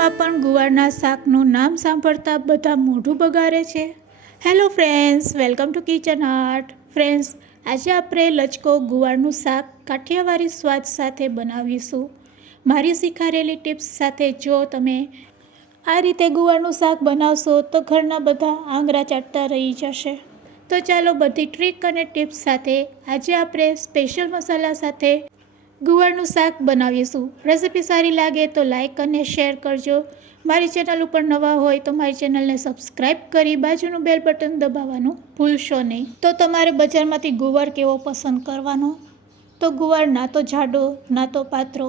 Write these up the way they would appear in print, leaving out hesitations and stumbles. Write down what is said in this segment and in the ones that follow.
ચોમાસામાં પણ ગુવારના શાકનું નામ સાંભળતા બધા મોઢું બગાડે છે. Hello friends, welcome to kitchen art. Friends, આજે આપણે લચકો ગુવારનું શાક કાઠિયાવાડી સ્વાદ સાથે બનાવીશું. મારી શીખારેલી ટિપ્સ સાથે જો તમે આ રીતે ગુવારનું શાક બનાવશો તો ઘરના બધા આંગળા ચાટતા રહી જશે. તો ચાલો બધી ટ્રીક અને ટિપ્સ સાથે આજે આપણે સ્પેશિયલ મસાલા સાથે ગુવારનું શાક બનાવીશું. રેસિપી સારી લાગે તો લાઈક અને શેર કરજો. મારી ચેનલ ઉપર નવા હોય તો મારી ચેનલને સબસ્ક્રાઈબ કરી બાજુનું બેલ બટન દબાવવાનું ભૂલશો નહીં. તો તમારે બજારમાંથી ગુવાર કેવો પસંદ કરવાનો, તો ગુવાર ના તો જાડો ના તો પાતળો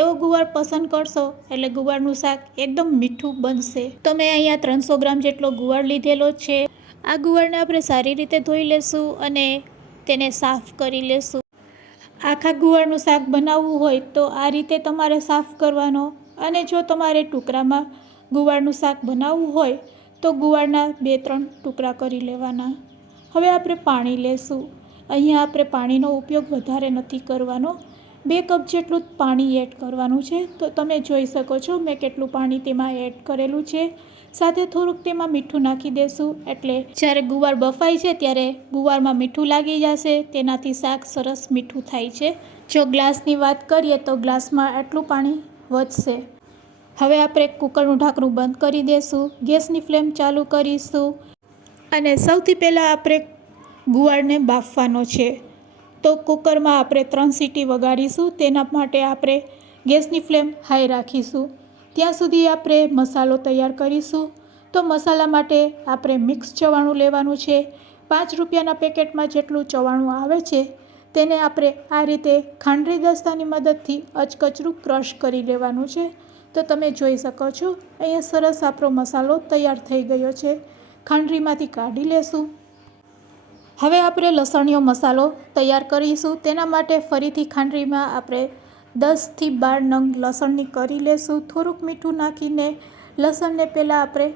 એવો ગુવાર પસંદ કરશો એટલે ગુવારનું શાક એકદમ મીઠું બનશે. તો મેં અહીંયા 300 ગ્રામ જેટલો ગુવાર લીધેલો છે. આ ગુવારને આપણે સારી રીતે ધોઈ લેશું અને તેને સાફ કરી લેશું. આખા ગુવારનું શાક બનાવવું હોય તો આ રીતે તમારે સાફ કરવાનો, અને જો તમારે ટુકડામાં ગુવારનું શાક બનાવવું હોય તો ગુવારના 2-3 ટુકડા કરી લેવાના. હવે આપણે પાણી લેશું. અહીંયા આપણે પાણીનો ઉપયોગ વધારે નથી કરવાનો. 2 કપ જેટલું પાણી એડ કરવાનું છે. તો તમે જોઈ શકો છો મેં કેટલું પાણી તેમાં એડ કરેલું છે. સાથે થોડુંક તેમાં મીઠું નાખી દેશું, એટલે જ્યારે ગુવાર બફાય છે ત્યારે ગુવારમાં મીઠું લાગી જશે. તેનાથી શાક સરસ મીઠું થાય છે. જો ગ્લાસની વાત કરીએ તો ગ્લાસમાં આટલું પાણી વધશે. હવે આપણે કુકરનું ઢાંકણું બંધ કરી દઈશું. ગેસની ફ્લેમ ચાલુ કરીશું અને સૌથી પહેલાં આપણે ગુવારને બાફવાનો છે. તો કુકરમાં આપણે 3 સીટી વગાડીશું. તેના માટે આપણે ગેસની ફ્લેમ હાઈ રાખીશું. ત્યાં સુધી આપણે મસાલો તૈયાર કરીશું. તો મસાલા માટે આપણે મિક્સ ચવાણું લેવાનું છે. 5 રૂપિયાના પેકેટમાં જેટલું ચવાણું આવે છે તેને આપણે આ રીતે ખાંડરી દસ્તાની મદદથી અચકચરું ક્રશ કરી લેવાનું છે. તો તમે જોઈ શકો છો અહીંયા સરસ આપણો મસાલો તૈયાર થઈ ગયો છે. ખાંડરીમાંથી કાઢી લેશું. હવે આપણે લસણીયો મસાલો તૈયાર કરીશું. તેના માટે ફરીથી ખાંડરીમાં આપણે 10 થી 12 નંગ લસણની કરી લેશું. થોડુંક મીઠું નાખીને લસણને પહેલાં આપણે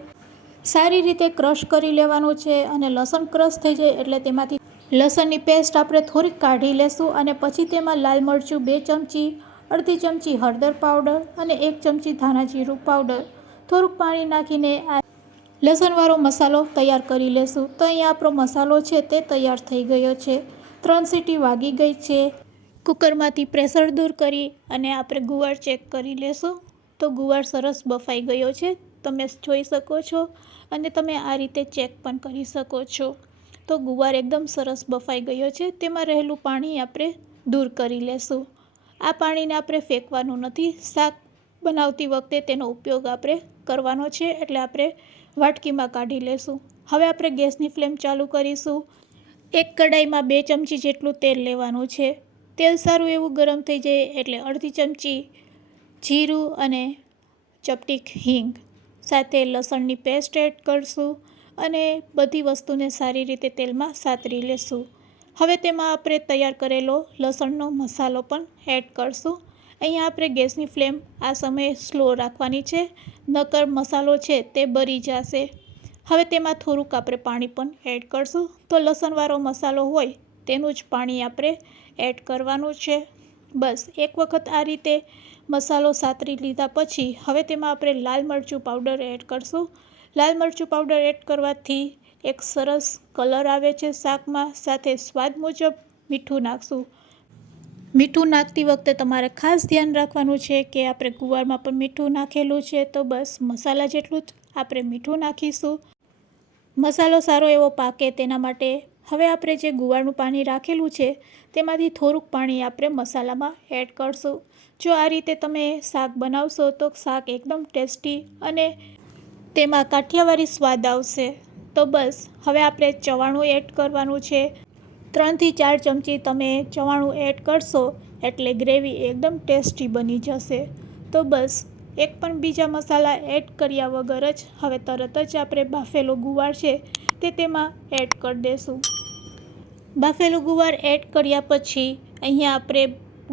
સારી રીતે ક્રશ કરી લેવાનું છે, અને લસણ ક્રશ થઈ જાય એટલે તેમાંથી લસણની પેસ્ટ આપણે થોડીક કાઢી લેશું. અને પછી તેમાં લાલ મરચું 2 ચમચી, અડધી ચમચી હળદર પાવડર અને 1 ચમચી ધાણા જીરું પાવડર થોડુંક પાણી નાખીને આ લસણવાળો મસાલો તૈયાર કરી લેશું. તો અહીંયા આપણો મસાલો છે તે તૈયાર થઈ ગયો છે. 3 સીટી વાગી ગઈ છે. કુકરમાંથી પ્રેશર દૂર કરી અને આપણે ગુવાર ચેક કરી લેશું. તો ગુવાર સરસ બફાઈ ગયો છે, તમે જોઈ શકો છો, અને તમે આ રીતે ચેક પણ કરી શકો છો. તો ગુવાર એકદમ સરસ બફાઈ ગયો છે. તેમાં રહેલું પાણી આપણે દૂર કરી લેશું. આ પાણીને આપણે ફેંકવાનું નથી. શાક બનાવતી વખતે તેનો ઉપયોગ આપણે કરવાનો છે, એટલે આપણે વાટકીમાં કાઢી લેશું. હવે આપણે ગેસની ફ્લેમ ચાલુ કરીશું. એક કડાઈમાં 2 ચમચી જેટલું તેલ લેવાનું છે. તેલ સારું એવું ગરમ થઈ જાય એટલે અડધી ચમચી જીરું અને ચપટીક હિંગ સાથે લસણની પેસ્ટ એડ કરશું અને બધી વસ્તુને સારી રીતે તેલમાં સાતરી લેશું. હવે તેમાં આપણે તૈયાર કરેલો લસણનો મસાલો પણ એડ કરશું. અહીંયા આપણે ગેસની ફ્લેમ આ સમયે સ્લો રાખવાની છે, નકર મસાલો છે તે બળી જશે. હવે તેમાં થોડુંક આપણે પાણી પણ એડ કરશું. તો લસણવાળો મસાલો હોય તેનું જ પાણી આપણે એડ કરવાનું છે. બસ એક વખત આ રીતે મસાલો સાતરી લીધા પછી હવે તેમાં આપણે લાલ મરચું પાવડર એડ કરશું. લાલ મરચું પાવડર એડ કરવાથી એક સરસ કલર આવે છે શાકમાં. સાથે સ્વાદ મુજબ મીઠું નાખશું. મીઠું નાખતી વખતે તમારે ખાસ ધ્યાન રાખવાનું છે કે આપણે ગુવારમાં પણ મીઠું નાખેલું છે. તો બસ મસાલા જેટલું જ આપણે મીઠું નાખીશું. મસાલો સારો એવો પાકે તેના માટે હવે આપણે જે ગુવારનું પાણી રાખેલું છે તેમાંથી થોડુંક પાણી આપણે મસાલામાં એડ કરશું. જો આ રીતે તમે શાક બનાવશો તો શાક એકદમ ટેસ્ટી અને તેમાં કાઠિયાવાડી સ્વાદ આવશે. તો બસ હવે આપણે ચવાણું એડ કરવાનું છે. 3 થી 4 ચમચી તમે ચવાણું એડ કરશો એટલે ગ્રેવી એકદમ ટેસ્ટી બની જશે. તો બસ એક પણ બીજા મસાલા એડ કર્યા વગર જ હવે તરત જ આપણે બાફેલો ગુવાર છે તે તેમાં એડ કરી દઈશું. બાફેલો ગુવાર એડ કર્યા પછી અહીંયા આપણે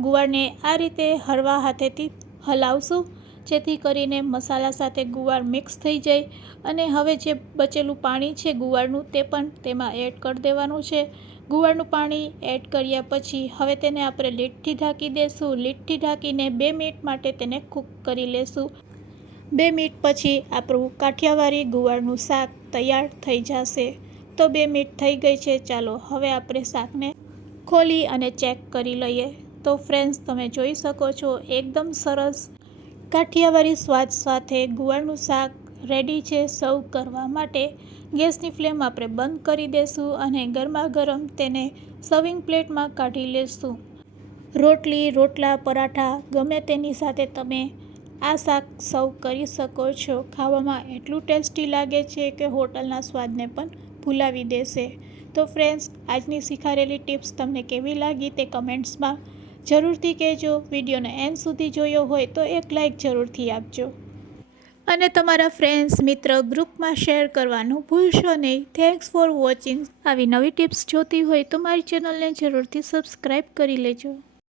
ગુવારને આ રીતે હળવા હાથેથી હલાવશું, જેથી કરીને મસાલા સાથે ગુવાર મિક્સ થઈ જાય. અને હવે જે બચેલું પાણી છે ગુવારનું તે પણ તેમાં એડ કરી દેવાનું છે. ગુવારનું પાણી એડ કર્યા પછી હવે તેને આપણે લીડથી ઢાંકી દઈશું. લીડથી ઢાંકીને 2 મિનિટ માટે તેને કૂક કરી લેશું. 2 મિનિટ પછી આપણું કાઠિયાવાડી ગુવારનું શાક તૈયાર થઈ જશે. તો 2 મિનિટ થઈ ગઈ છે. ચાલો હવે આપણે શાકને ખોલી અને ચેક કરી લઈએ. તો ફ્રેન્ડ્સ, તમે જોઈ શકો છો એકદમ સરસ કાઠિયાવાડી સ્વાદ સાથે ગુવારનું શાક રેડી છે સર્વ કરવા માટે. ગેસની ફ્લેમ આપણે બંધ કરી દઈશું અને ગરમા ગરમ તેને સર્વિંગ પ્લેટમાં કાઢી લેશું. રોટલી, રોટલા, પરાઠા ગમે તેની સાથે તમે આ શાક સર્વ કરી શકો છો. ખાવામાં એટલું ટેસ્ટી લાગે છે કે હોટલના સ્વાદને પણ ભૂલાવી દેશે. તો ફ્રેન્ડ્સ, આજની શીખારેલી ટિપ્સ તમને કેવી લાગી તે કમેન્ટ્સમાં જરૂરથી કહેજો. વિડીયોને એન્ડ સુધી જોયો હોય તો એક લાઈક જરૂરથી આપજો અને તમારા ફ્રેન્ડ્સ, મિત્ર ગ્રુપમાં શેર કરવાનું ભૂલશો નહીં. Thanks for watching. આવી નવી ટિપ્સ જોતી હોય તો મારી ચેનલને જરૂરથી સબસ્ક્રાઈબ કરી લેજો.